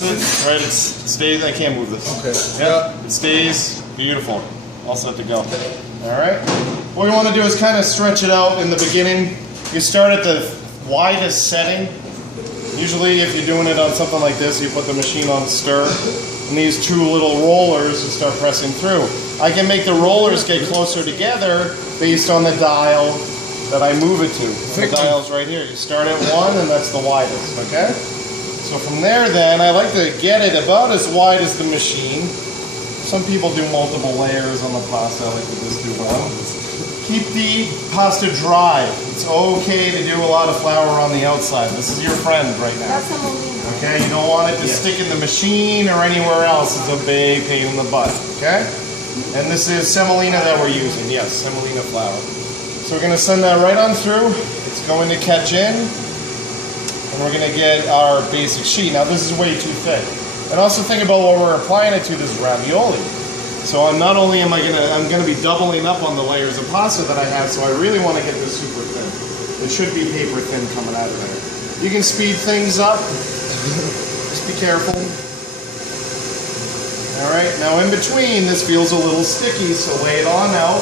Right, it stays. I can't move this. Okay. Yeah, it stays. Beautiful. All set to go. All right. What we want to do is kind of stretch it out in the beginning. You start at the widest setting. Usually, if you're doing it on something like this, you put the machine on stir, and these two little rollers, you start pressing through. I can make the rollers get closer together based on the dial that I move it to. The dial's right here. You start at 1, and that's the widest. Okay. So from there, then, I like to get it about as wide as the machine. Some people do multiple layers on the pasta. I like to just do one. Keep the pasta dry. It's okay to do a lot of flour on the outside. This is your friend right now. Okay, you don't want it to stick in the machine or anywhere else. It's a big pain in the butt. Okay? And this is semolina that we're using. Yes, semolina flour. So we're going to send that right on through. It's going to catch in. And we're going to get our basic sheet. Now this is way too thick. And also think about what we're applying it to. This ravioli. So I'm not only am I'm going to be doubling up on the layers of pasta that I have, so I really want to get this super thin. It should be paper thin coming out of there. You can speed things up. Just be careful. Alright, now in between, this feels a little sticky, so lay it on out.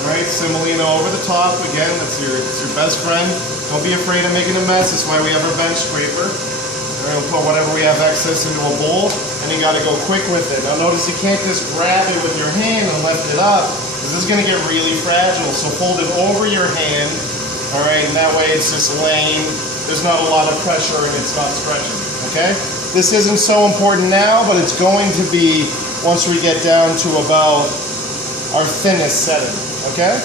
Alright, semolina over the top. Again, it's your best friend. Don't be afraid of making a mess. That's why we have our bench scraper. We'll put whatever we have excess into a bowl, and you got to go quick with it. Now notice you can't just grab it with your hand and lift it up, because this is going to get really fragile. So fold it over your hand, all right, and that way it's just laying. There's not a lot of pressure and it's not stretching, okay? This isn't so important now, but it's going to be once we get down to about our thinnest setting, okay?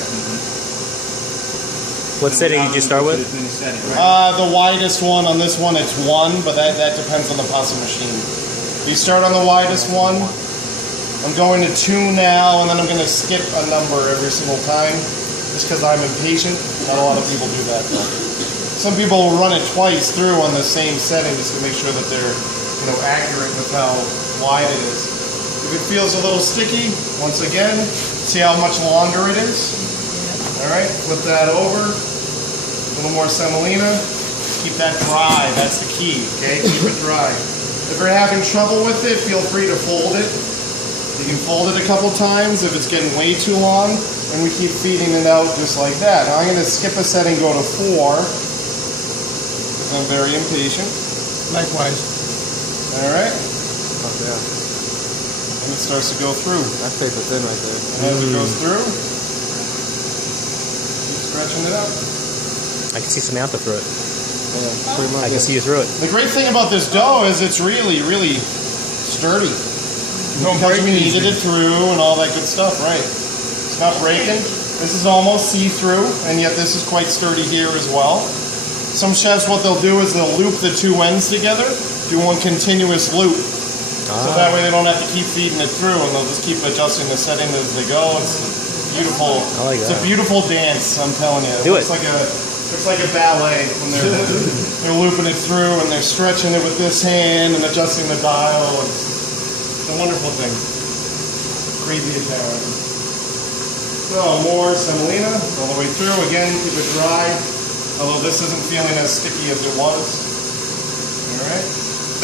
What setting did you start with? The widest one. On this one, it's 1, but that depends on the pasta machine. You start on the widest one. I'm going to 2 now, and then I'm going to skip a number every single time, just because I'm impatient. Not a lot of people do that. Some people will run it twice through on the same setting just to make sure that they're, accurate with how wide it is. If it feels a little sticky, once again, see how much longer it is. All right, flip that over. A little more semolina. Keep that dry. That's the key. Okay, keep it dry. If you're having trouble with it, feel free to fold it. You can fold it a couple times if it's getting way too long, and we keep feeding it out just like that. Now I'm going to skip a set and go to 4 because I'm very impatient. Likewise. All right. Oh, yeah. And it starts to go through. That's paper thin right there. And as it goes through, keep stretching it out. I can see Samantha through it. Yeah, pretty much. I can see you through it. The great thing about this dough is it's really, really sturdy. Because we kneaded it through and all that good stuff, right? It's not breaking. This is almost see-through, and yet this is quite sturdy here as well. Some chefs, what they'll do is they'll loop the 2 ends together, do one continuous loop. So that way they don't have to keep feeding it through, and they'll just keep adjusting the setting as they go. It's beautiful. I like that. It's a beautiful dance, I'm telling you. Do it. Looks like a ballet when they're looping it through and they're stretching it with this hand and adjusting the dial. It's a wonderful thing. Crazy Italian. So more semolina all the way through. Again, keep it dry. Although this isn't feeling as sticky as it was. All right.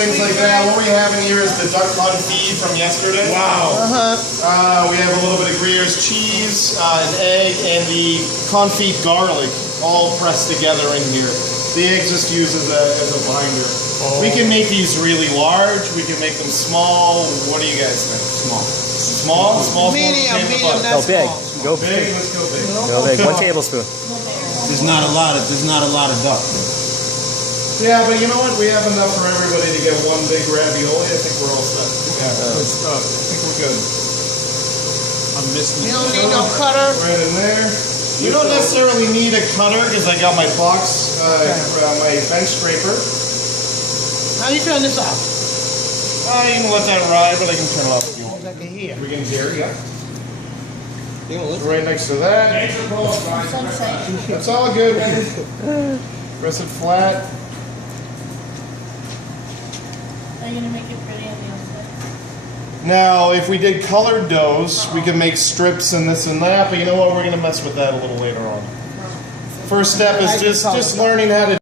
Things like that. What we have in here is the duck confit from yesterday. Wow. We have a little bit of Gruyère's cheese, an egg, and the confit garlic all pressed together in here. The eggs just used as a binder. Oh. We can make these really large. We can make them small. What do you guys think? Small? Small? Medium, Go big. Go big. Let's go big. Go big. 1 tablespoon. There's not a lot of duck. Yeah, but you know what? We have enough for everybody to get 1 big ravioli. I think we're all set. Yeah, good stuff. I think we're good. I'm missing. You don't need no cutter. Right in there. You don't necessarily need a cutter because I got my box, my bench scraper. How you turn this off? You can let that ride, but I can turn it off if you want. Like here. We can hear, yeah. Right next to that. That's all good. Press it flat. Are you gonna make it pretty on the outside? Now, if we did colored doughs, we could make strips and this and that, but you know what? We're going to mess with that a little later on. First step is just learning how to